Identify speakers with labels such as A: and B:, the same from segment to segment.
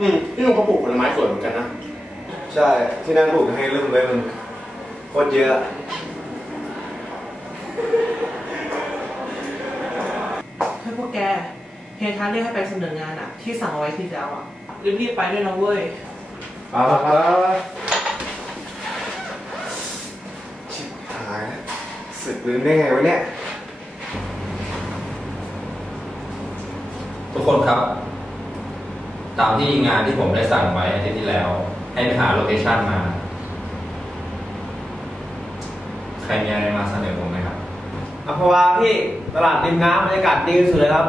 A: อืม
B: ที่นู่
C: นเขาปลูกผลไม้สวยเหมือนกันนะ
B: ใช่ ที่นั่นปลูกให้ลืมไว้มันโคตรเยอะ
D: ให้พวกแกเฮยทันเรียกให้ไปเสนองานอะที่สั่งเอาไว้ที่แล้วอะรีบๆไปด้วยนะเว้ย
C: ไปไปไป
B: ชิบหายแล้วสึกลืมได้ไงวะเนี่ย
E: ทุกคนครับ ตามที่งานที่ผมได้สั่งไว้อาทิตย์ที่แล้ว ให้ไปหาโลเคชั่นมา ใครมีอะไรมาเสนอผมไหมครับ
A: อัมพวาพี่ตลาดริมน้ำบรรยากาศดีที่สุดเลยครับ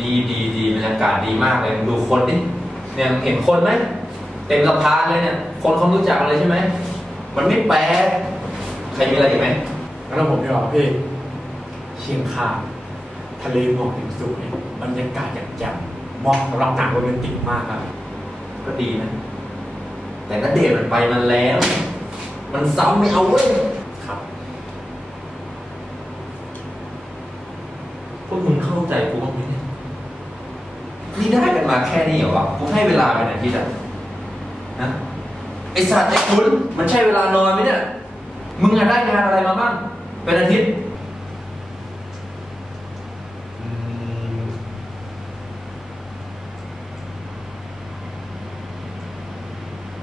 E: ดีดีดีบรรยากาศดีมากเลยดูคนดิเนี่ยเห็นคนไหมเต็มสะพานเลยเนี่ย คนเขารู้จักเลยใช่ไหมมันไม่แปลกใครมีอะไรอีกไหม
F: งั้นผมดีกว่าพี่เชียงคานทะเลหมอกถึงสวยบรรยากาศอย่างแจ่มเห มาะสำหรับหนังโรแมนติกมากครับ
E: ก็ดีนะ แต่นัดเดทมันไปมันแล้ว มันซ้ำไม่เอาเว้ย
F: ครับ
E: พวกมึงเข้าใจกูบ้างไหมเนี่ยนี่ได้กันมาแค่นี้เหรอวะกูให้เวลาเป็นอาทิตย์อะนะไอสัตว์ไอคุณมันใช่เวลานอนไหมเนี่ย มึงอะได้งานอะไรมาบ้าง เป็นอาทิตย์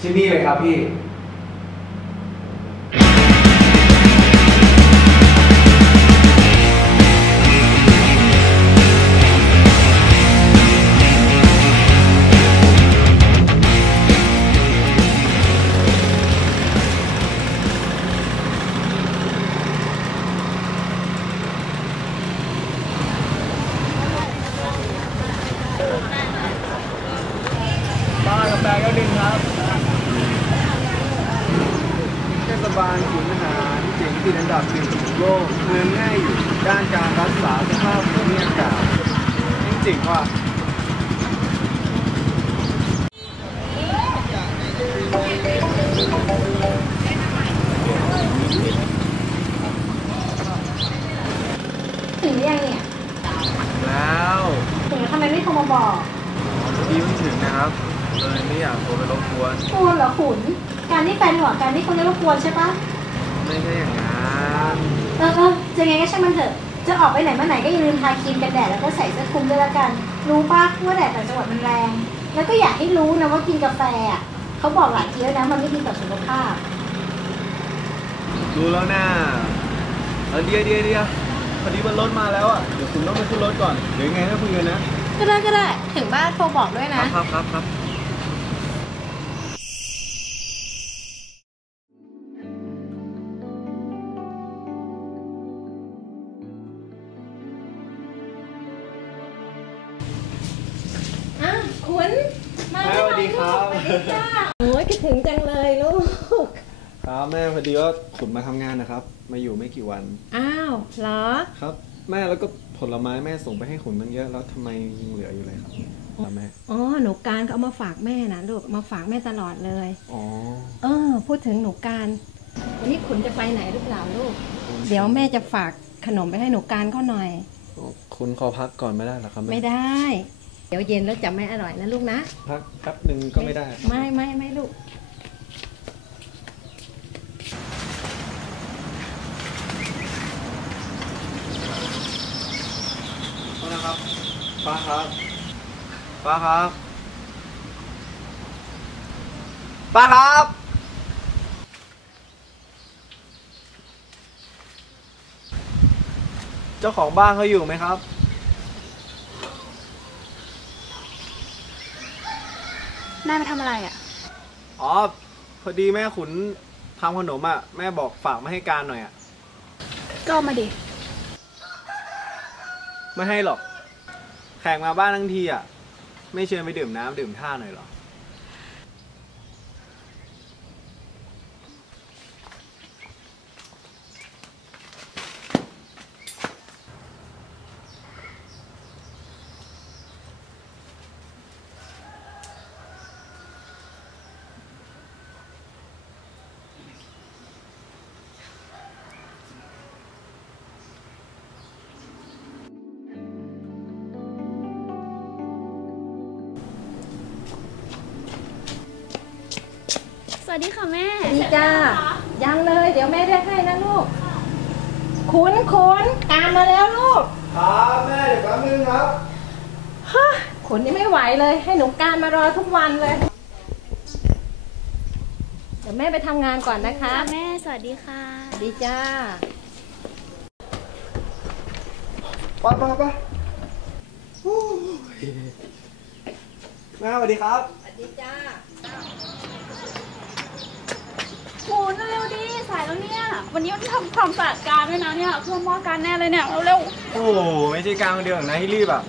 A: ที่นี่เลยครับพี่ จะ
G: ออก
A: ไปไห
G: นมาไหนก็อย่าลืมทาครีมกันแดดแล้วก็ใส่เสื้อคลุมด้วยละกัน รู้ปะว่าแดดต่างจังหวัดมันแรง แล้วก็อยากให้รู้นะว่ากินกาแฟอะเขาบอกหลายทีแล้วนะมันไม่ดีต่อสุขภาพ
A: รู้แล้วนะเออเดียวเดียวเดียวพอดีว่ารถมาแล้วอะ เดี๋ยวคุณต้องไปขึ้นรถก่อน เดี๋ยวยังไงให้คุยกันนะ
G: ก็ได้ก็ได้ ถึงบ้านโทรบอกด้วย
A: ค
G: นะ
A: รับครับครับครับ
G: ค
A: รับแม่พอดีว่าขุนมาทำงานนะครับ มาอยู่ไม่กี่วัน
G: อ้าวเหรอ
A: ครับ แม่แล้วก็ผลไม้แม่ส่งไปให้ขุนตั้งเยอะแล้วทำไมยังเหลืออยู่เลยครับครับแม่
H: อ๋อหนูการเขาเอามาฝากแม่นะลูกมาฝากแม่ตลอดเลย
A: อ๋อ
H: เออ พูดถึงหนูการวันนี้ขุนจะไปไหนหรือเปล่าลูก เดี๋ยวแม่จะฝากขนมไปให้หนูการเขาหน่อย
A: คุณขอพักก่อนไม่ได้เหรอครับแม่
H: ไม่ได้ เดี๋ยวเย็นแล้วจะไม่อร่อยนะลูกนะ
A: พักแป๊บหนึ่งก็ไม่ได้ครับ
H: ไม่ไม่ไม่ลูก
A: โทษนะ ครับป้าครับป้าครับป้าครับเจ้าของบ้านเขาอยู่ไหมครับ
G: แม่มาทำอะไรอะ
A: อ๋อ พอดีแม่ขุนทำขนมอะ แม่บอกฝากมาให้การหน่อยอะ
G: ก็มาดิ
A: ไม่ให้หรอก แขกมาบ้านทั้งทีอะ ไม่เชิญไปดื่มน้ำดื่มท่าหน่อยเหรอา
H: รมา
A: ร
H: อทุกวันเลย เดี๋ยวแม่ไปทำงานก่อนนะคะ
I: แม่สวัสดีค่ะ
H: ดีจ้า
A: ไปไปไปโอ้ยแม่สวัสดีครับ
H: สวัสดีจ้า
I: โหเร็วๆดิสายแล้วเนี่ย วันนี้วันทำความสะอาดการด้วยนะเนี่ยเพื่อนมอการแน่เลยเนี่ยเร็ว
A: โอ้โหไม่ใช่การคนเดียวหรอกนะที่รีบอะ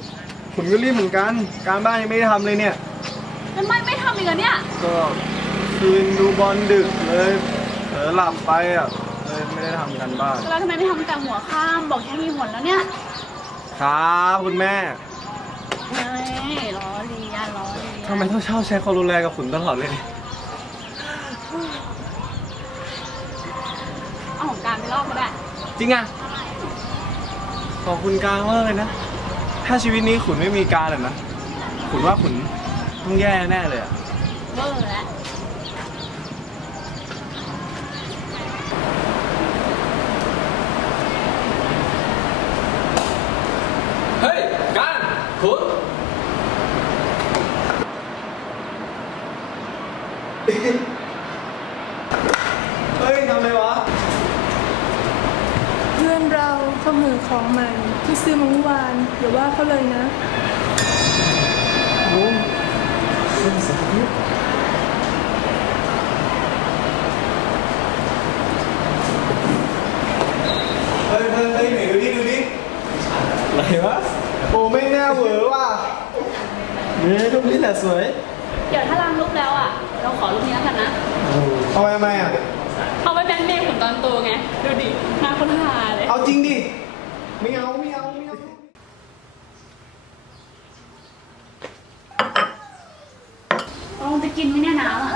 A: คุณก็รีบเหมือนกัน การบ้านยังไม่ได้ทำเลยเนี่ย
I: ๆ แล้วไม่ไม่ทำอีกเหรอเนี่ย
A: ก็คืนดูบอลดึกเลยเผลอหลับไปอะเลยไม่ได้ทำกันบ้าน
I: แล้วทำไมไม่ทำแต่หัวข้ามบอกแค่มีหนแล้วเนี่ย
A: ครับคุณแม่
I: เฮ้ยล้อเลียนล้อเลียน
A: ทำไมต้องชอบใช้ความรุนแรงกับขุนตลอดเลยเนี่ย
I: เอาของการไปลอกก็ได้
A: จริงอะขอบคุณการมากเลยนะ ถ้าชีวิตนี้ขุนไม่มีการอะนะขุนว่าขุน ต้องแย่แน่เลยอะ
I: เบอร์แล้ว
E: เฮ้ยการขุน
A: เฮ้ยทำไมวะ
J: เพื่อนเราเขาหือของใหม่ที่ซื้อมาเมื่อวานอย่าว่าเขาเลยนะ
A: เรื่งสารเฮ้ยเฮ้ยเฮ้ยไหนดูดิดูดิอะไรวะโอ้ไม่น่าเหวอว่ะเนี่ยรูปนี้แหละสวย
I: เดี๋ยวถ้าล้างรูปแล้วอะ เราขอรูปนี้แล้วกันนะ
A: เอาไปทำไมอะ
I: เอาไปแบนเมย์ผมตอนโตไง ดูดิหน้าคนหาเลย
A: เอาจริงดิ ไม่เอาไม่เอาไม่เอา
I: เราจะ กินไหมเนี่ยน้ำอะ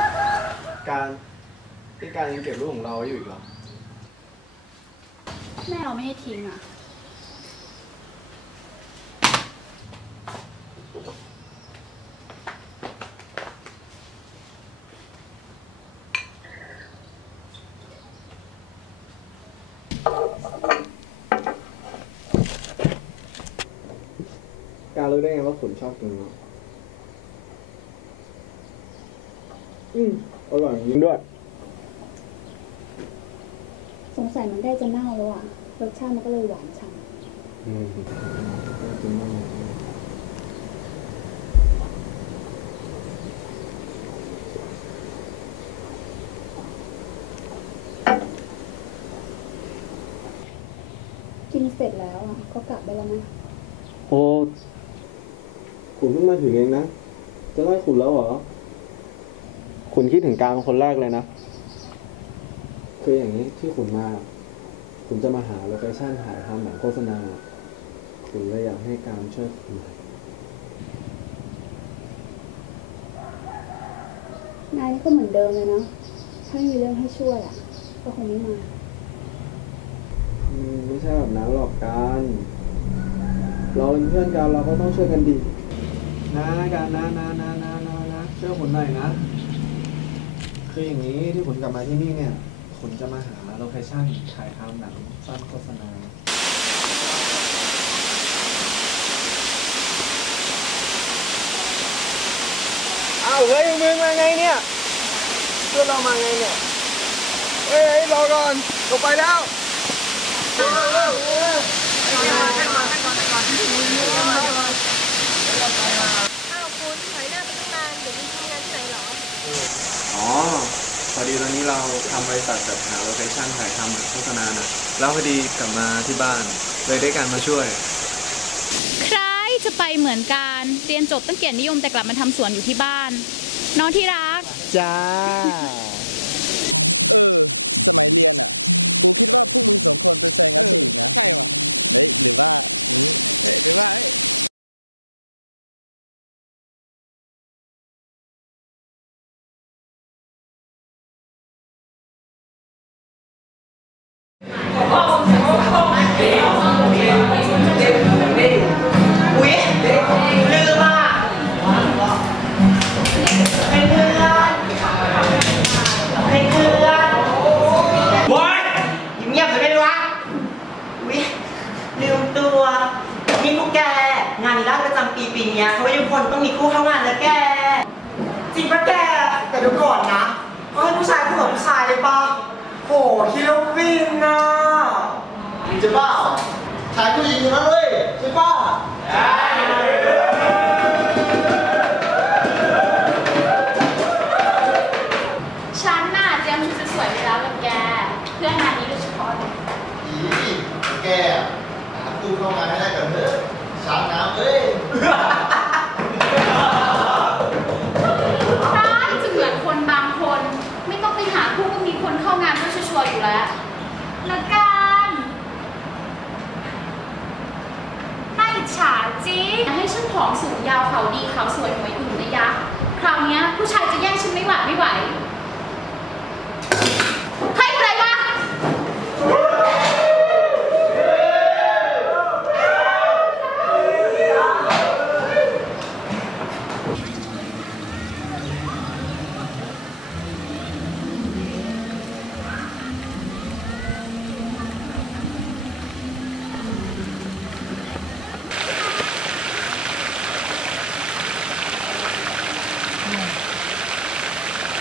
A: การที่การยังเก็บรูปของเราไว้อยู่อีกเหรอ
I: แม่เราไม่ให้ทิ้งอะ
A: การรู้ได้ไงว่าขุนชอบกินเนาะ อืมอร่อยจริงด้วย
I: สงสัยมันได้จะเน่าแล้วอะ รสชาติมันก็เลยหวานฉ่
A: อืมกินมากำ
I: กินเสร็จแล้วอะ ก็กลับได้แล้วนะ
A: โอ้ ขุนเพิ่งมาถึงเองนะ จะไล่ขุนแล้วเหรอ ขุนคิดถึงการเป็นคนแรกเลยนะ คืออย่างนี้ที่ขุนมาขุนจะมาหาโลเคชั่นถ่ายทำหนังโฆษณาขุนเลยอยากให้การช่วยขุนหน่อย
I: นายนี่ก็เหมือนเดิมเลยเนาะถ้ามีเรื่องให้ช่วยอะ ก็คงไม่มา
A: อืมไม่ใช่แบบนั้นหรอกการ เราเป็นเพื่อนกันเราก็ต้องช่วยกันดี นะการนะนะนะนะนะนะช่วยขุนหน่อยนะ คืออย่างนี้ที่ขุนกลับมาที่นี่เนี่ยขุนจะมาหาโลเคชั่นถ่ายทำหนังสั้นโฆษณาอ้าวเฮ้ยมึงมาไงเนี่ยเพื่อนเรามาไงเนี่ยเฮ้ยรอก่อนลงไปแล้วเร็วเร็วเร็ว
H: อ้าวคุณ อ๋อ
A: พอดีตอนนี้เราทำบริษัทแบบหาโลเคชั่นถ่ายทำหนังโฆษณาน่ะแล้วพอดีกลับมาที่บ้านเลยได้การมาช่วย
I: ใครจะไปเหมือนกันเรียนจบตั้งเกียรตินิยมแต่กลับมาทำสวนอยู่ที่บ้านน้องที่รัก
A: จ้า
K: ลื
L: มอะเพื่อนเพื่อนวายเงียบเลยไม่รู้
K: วะวิลืมตัวนี่พวกแก งานนิราศประจำปีปีนี้เขาว่าทุกคนต้องมีคู่เข้างานแล้แก จริงปะแก แต่ดี๋ก่อนนะเขาให้ผู้ชายผับผู้ชายเลยปะโหคิดแล้ววินนะจะบ้าะชายผู้หญิงอยู่นะเว้ยใช่ป้า
M: ใช่น่ะเตรียมชุดสวยๆไว้แล้วกับแก เพื่องานนี้โดยเฉพาะเลย
N: อีแกหาตู้เข้างานให้ได้กันเถอะช้างน้ำเอ้ย
M: ร้ายจะเหมือนคนบางคน ไม่ต้องไปหาคู่ก็มีคนเข้างานก็ชัวร์ๆอยู่แล้วละกันน่าอิจฉาจริงให้ฉัน ผอมสูงยาวเขาดีเขาสวยหวยอุ่นระยะ คราวนี้ผู้ชายจะแย่งฉันไม่หวาดไม่ไหวใครอะไรวะ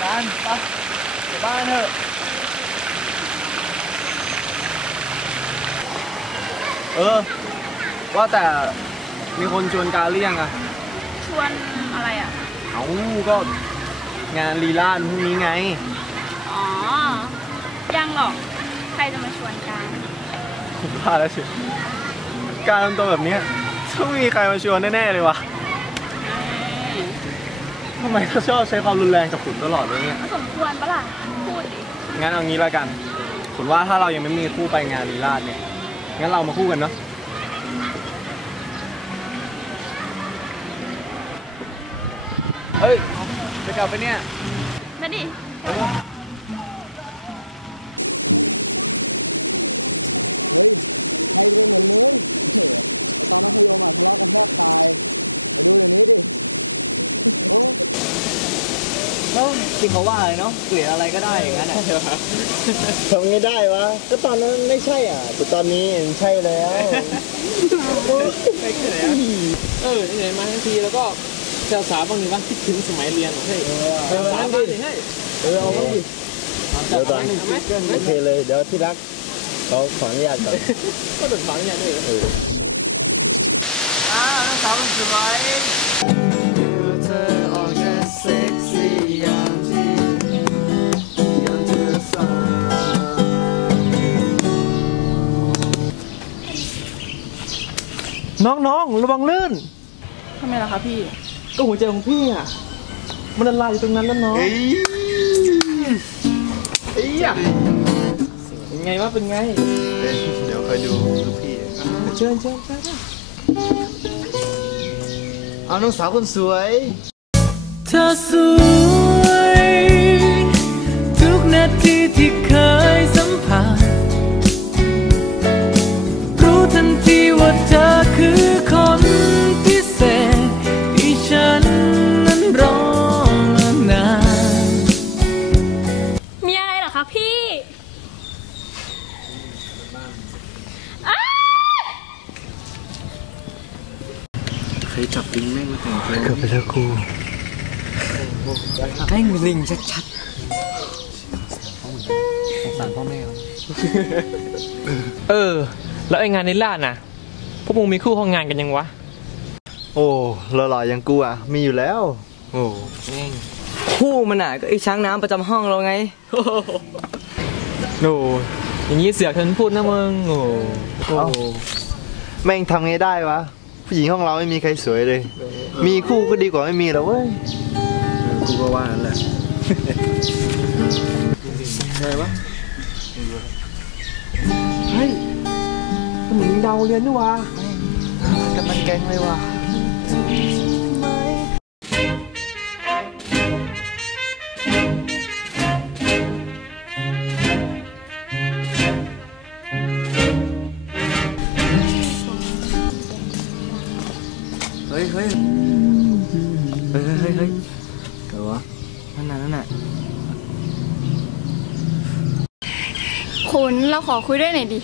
A: บ้านปะไปบ้านเถอะ เออ ว่าแต่มีคนชวนการเลี่ยงอะ
M: ชวนอะไรอะ
A: เอาก็งานลีลาดพรุ่งนี้ไง
M: อ๋อ ยังหรอก ใครจะมาชวนกัน
A: พลาดแล้วสิการทำตัวแบบเนี้ยต้องมีใครมาชวนแน่ๆเลยวะทำไมเขาชอบใช้ความรุนแรงกับขุนตลอดเลยเนี่ย
M: สมควรปะล่ะ พูดดิ
A: งั้นเอางี้ละกันขุนว่าถ้าเรายังไม่มีคู่ไปงานลีลาดเนี่ย งั้นเรามาคู่กันเนาะเฮ้ยจะกลับไปเนี่ย
M: มาดิ
A: แล้วจริงเขาว่าอะไรเนาะเกลียดอะไรก็ได้อย่างนั้นอะ
N: ทำไงได้วะ ก็ตอนนั้นไม่ใช่อะแต่ตอนนี้ใช่แล้ว
A: เออไหนๆมาทั้งทีแล้วก็เจ้าสาวบ้างดีวะคิดถึงสมัยเรียนเหรอเฮ้ยเออสาวบ้างดิเฮ้ย
N: เออเอาบ้างดิเดี๋ยวก่อน
A: เอาไหม
N: โอเคเลย เดี๋ยวที่รักเขาขออนุญาตก่อน
A: ก็โดนฝังอย่างนี้
N: เออ
A: อ่าน้องสาวคนสวย น้องๆ ระวังลื่น
I: ทำไมล่ะคะพี่
A: ก็หัวใจของพี่อะ มันละลายอยู่ตรงนั้นแล้วน้องเอ้ยเอ้ยอะเป็นไงวะเป็นไง
N: เดี๋ยวคอยดูลูกพี่
A: เชิญเชิญเชิญ
N: เอาน้องสาวคนสวย
O: เธอสวย ทุกนาทีที่เคยสัมผัสรู้ทันทีว่าเธอคือ เกื
A: อบไปแล้วกูแม่งลิงชัดสงสารพ่อแม่
F: เออ แล้วไอ้งานในล่าดน่ะ พวกมึงมีคู่ห้องงานกันยังวะ
N: โอ้หล่อๆอย่างกูอะ มีอยู่แล้ว
F: โอ้แม่ง
P: คู่มันอะก็ไอ้ช้างน้ำประจำห้องเราไง
F: โอ้อย่างนี้เสือกฉันพูดนะมึง โอ้โห
N: เอ้าแม่งทำไงได้วะ ผู้หญิงห้องเราไม่มีใครสวยเลย มีคู่ก็ดีกว่าไม่มีแล้วเว้ย
A: กูก็ว่านั่นแหละอะไรวะเฮ้ยมันเหมือนดาวเรียนนี่วะ
N: กันมันแก๊งเลยว่ะ
Q: อคุยด้วยหน่อยดิ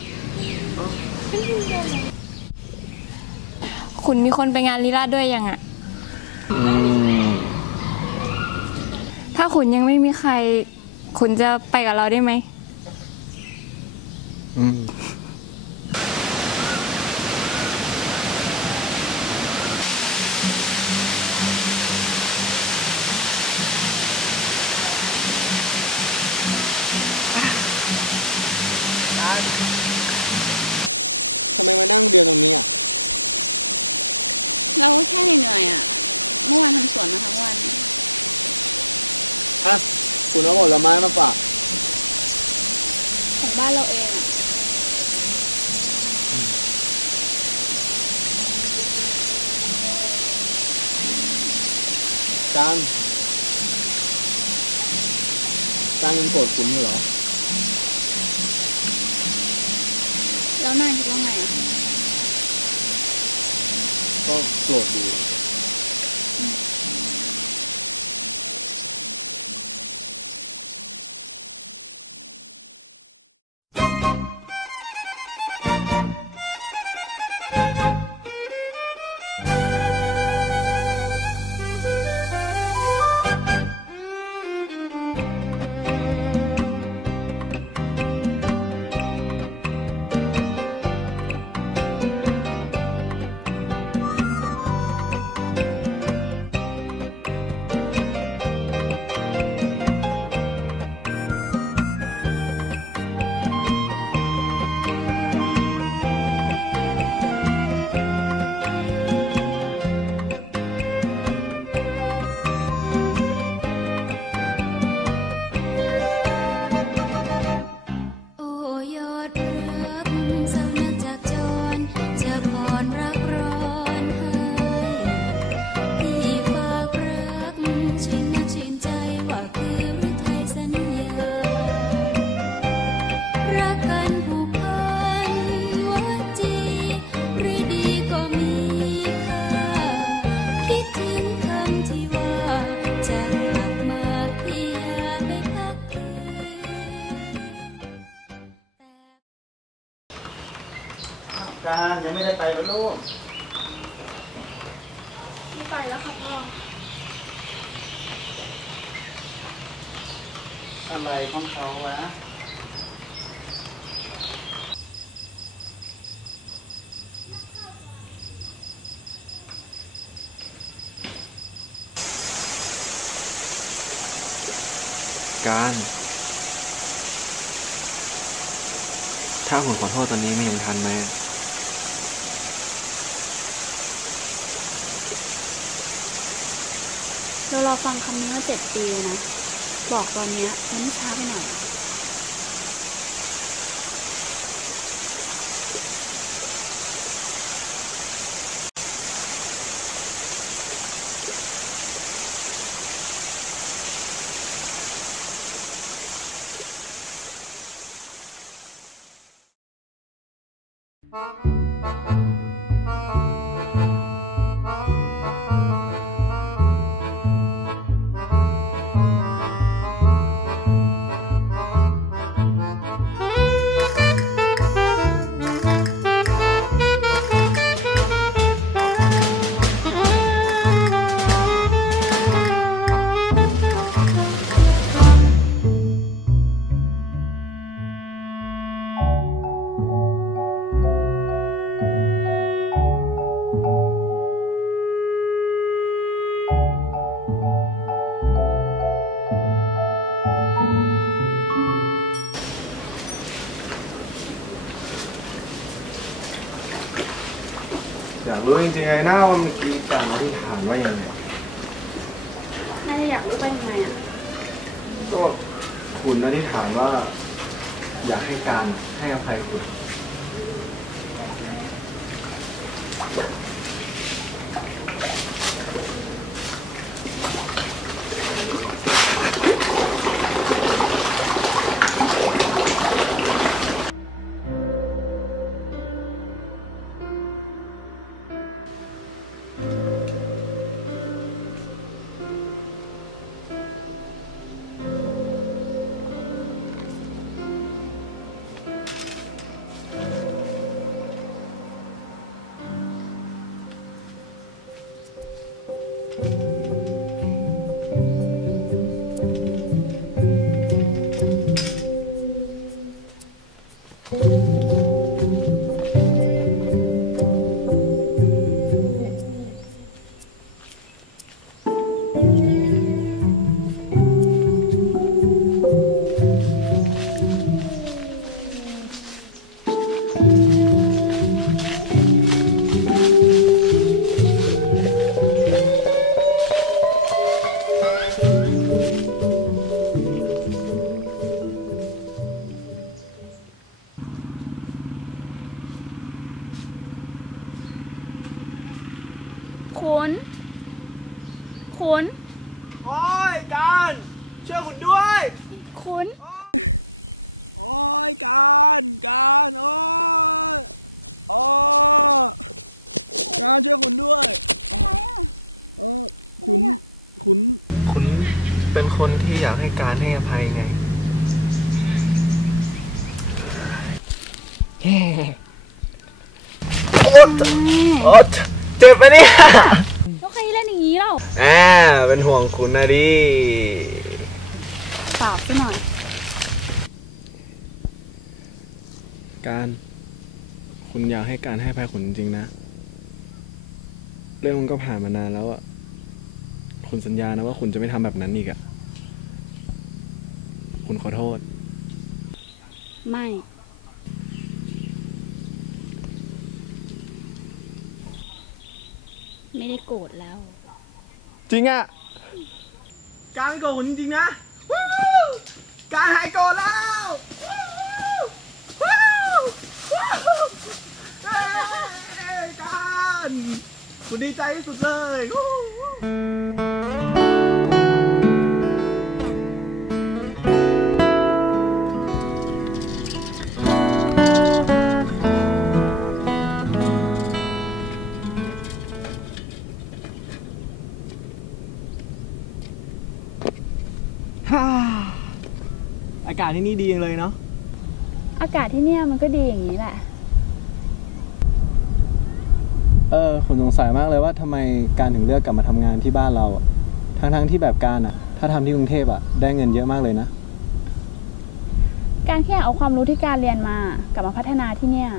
Q: คุณมีคนไปงานลีลาด้วยยังอะถ้าคุณยังไม่มีใคร คุณจะไปกับเราได้ไหม
R: อืม
I: การ ถ้า
A: ผมขอโทษตอนนี้ไม่ยังทันไหม
I: เรารอฟังคำนี้มาเจ็ดปีนะ บอกตอนเนี้ยมันช้าไปหน่อย
A: น้าว่าเมื่อกี้การอธิษฐานว่ายังไง
I: น่าจะอยากรู้ไปทำไมอะ
A: ก็คุณอธิษฐานว่า อยากให้การให้อภัยคุณ
I: ก
A: ให้การให้อภัยไงโอ๊ตโอ๊ตเจ็บไหมเนี่ย
I: แล้วใครเล่นอย่างนี้เล่า
A: อ่าเป็นห่วงคุณนะดิ
I: เปล่าซะหน่อย
A: การ คุณอยากให้การให้อภัยคุณจริงๆนะ เรื่องมันก็ผ่านมานานแล้วอะคุณสัญญานะว่าคุณจะไม่ทำแบบนั้นอีกอะ คุณขอโทษ
I: ไม่ ไม่ได้โกรธแล้ว
A: จริงอะ
S: การไม่โกรธคุณจริงๆนะวู้การหายโกรธแล้ววู้วู้เอ้ยการคุณดีใจที่สุดเลยากาศที่นี่ดีจังเลยเนาะ
I: อากาศที่เนี่ยมันก็ดีอย่างนี้แหละ
A: เออผมสงสัยมากเลยว่าทำไมการถึงเลือกกลับมาทำงานที่บ้านเราอะทั้งๆที่แบบการอะถ้าทำที่กรุงเทพอะได้เงินเยอะมากเลยนะ
I: การแค่เอาความรู้ที่การเรียนมากลับมาพัฒนาที่เนี่ย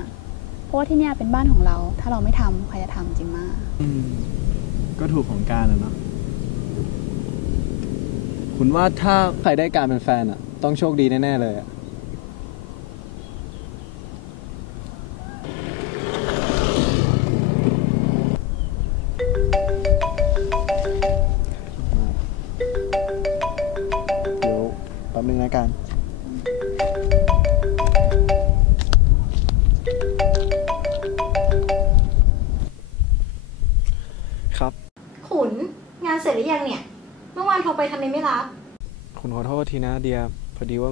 I: เพราะว่าที่เนี่ยเป็นบ้านของเรา ถ้าเราไม่ทำใครจะทำจริงมา
A: อืม ก็ถูกของการอะเนาะ คุณว่าถ้าใครได้การเป็นแฟนอะ ต้องโชคดีแน่ ๆ เลยอะเดี๋ยวแป๊บนึงนะการครับ
G: ขุนงานเสร็จหรือยังเนี่ย เมื่อวานโทรไปทำไมไม่รับ
A: คุณขอโทษทีนะเดียพ อดีว่า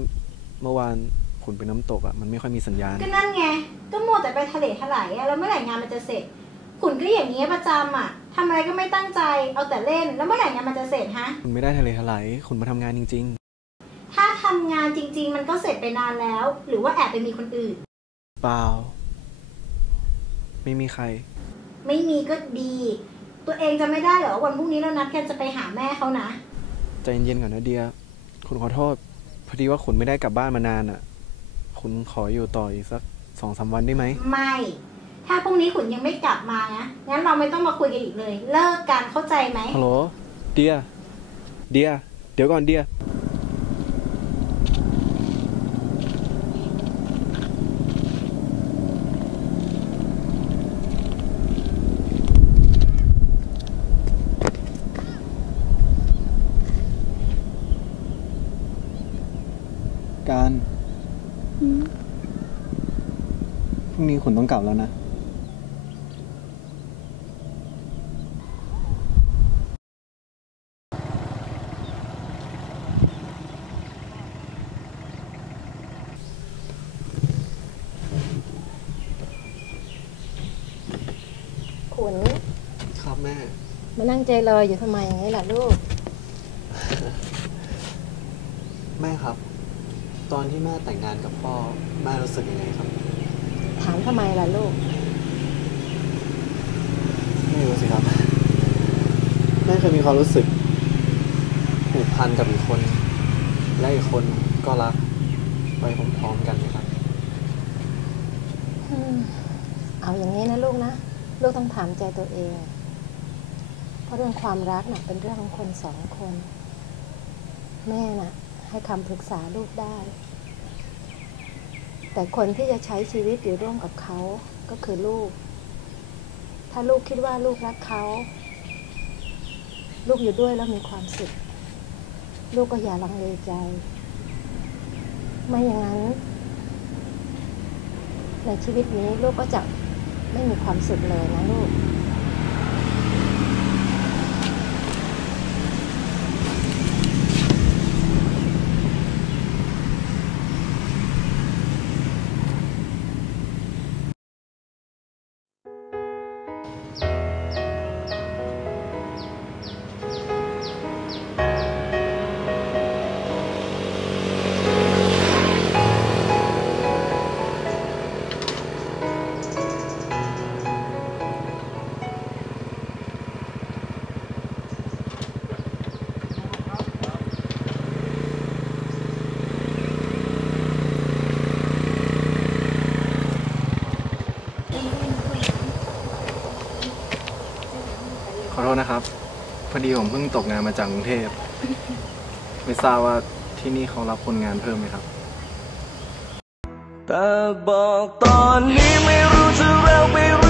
A: เมื่อวานคุณไปน้ำตกอะมันไม่ค่อยมีสัญญาณ
G: ก็นั่นไง ก็มัวแต่ไปทะเลทลายอะแล้วเมื่อไหร่งานมันจะเสร็จ ขุนก็อย่างนี้ประจำอะทำอะไรก็ไม่ตั้งใจ เอาแต่เล่น แล้วเมื่อไหร่งานมันจะเสร็จฮะ
A: คุณไม่ได้ทะเลทลายคุณมาทำงานจริง
G: ถ้าทำงานจริง ๆ มันก็เสร็จไปนานแล้ว หรือว่าแอบไปมีคนอื่น
A: ๆ เปล่า ไม่มีใคร
G: ไม่มีก็ดี ตัวเองจะไม่ได้เหรอวันพรุ่งนี้เรานัดกันจะไปหาแม่เขานะ
A: ใจเย็นๆก่อนนะเดีย คุณขอโทษ พอดีว่าคุณไม่ได้กลับบ้านมานานอะคุณขออยู่ต่ออีกสักสองสามวันได้ไหม
G: ไม่ ถ้าพรุ่งนี้ขุนยังไม่กลับมานะ งั้นเราไม่ต้องมาคุยกันอีกเลย เลิกกันเข้าใจไหม
A: ฮัลโหล เดีย เดีย เดี๋ยวก่อนเดีย นี้คุณต้องกลับแล้วนะ
H: ขุน
A: ครับแม่
H: มานั่งใจลอยอยู่ทำไมอย่างนี้ล่ะลูก
A: แม่ครับ ตอนที่แม่แต่งงานกับพ่อ แม่รู้สึกยังไงครับ
H: ถามทำไมล่ะลูก
A: ไม่รู้สิครับแม่เคยมีความรู้สึกผูกพันกับอีกคน และอีกคนก็รักไปพร้อมๆกันไหมครับ
H: อืมเอาอย่างนี้นะลูกนะ ลูกต้องถามใจตัวเอง เพราะเรื่องความรักน่ะเป็นเรื่องของคนสองคน แม่น่ะ ให้คำปรึกษาลูกได้ แต่คนที่จะใช้ชีวิตอยู่ร่วมกับเขาก็คือลูก ถ้าลูกคิดว่าลูกรักเขา ลูกอยู่ด้วยแล้วมีความสุข ลูกก็อย่าลังเลใจ ไม่อย่างนั้น ในชีวิตนี้ลูกก็จะไม่มีความสุขเลยนะลูก
A: อดีผมเพิ่งตกงานมาจากกรุงเทพ ไม่ทราบว่าที่นี่เขารับคนงานเพิ่มไหมครับ
T: แต่บอกตอนนี้ไม่รู้จะเร็วไป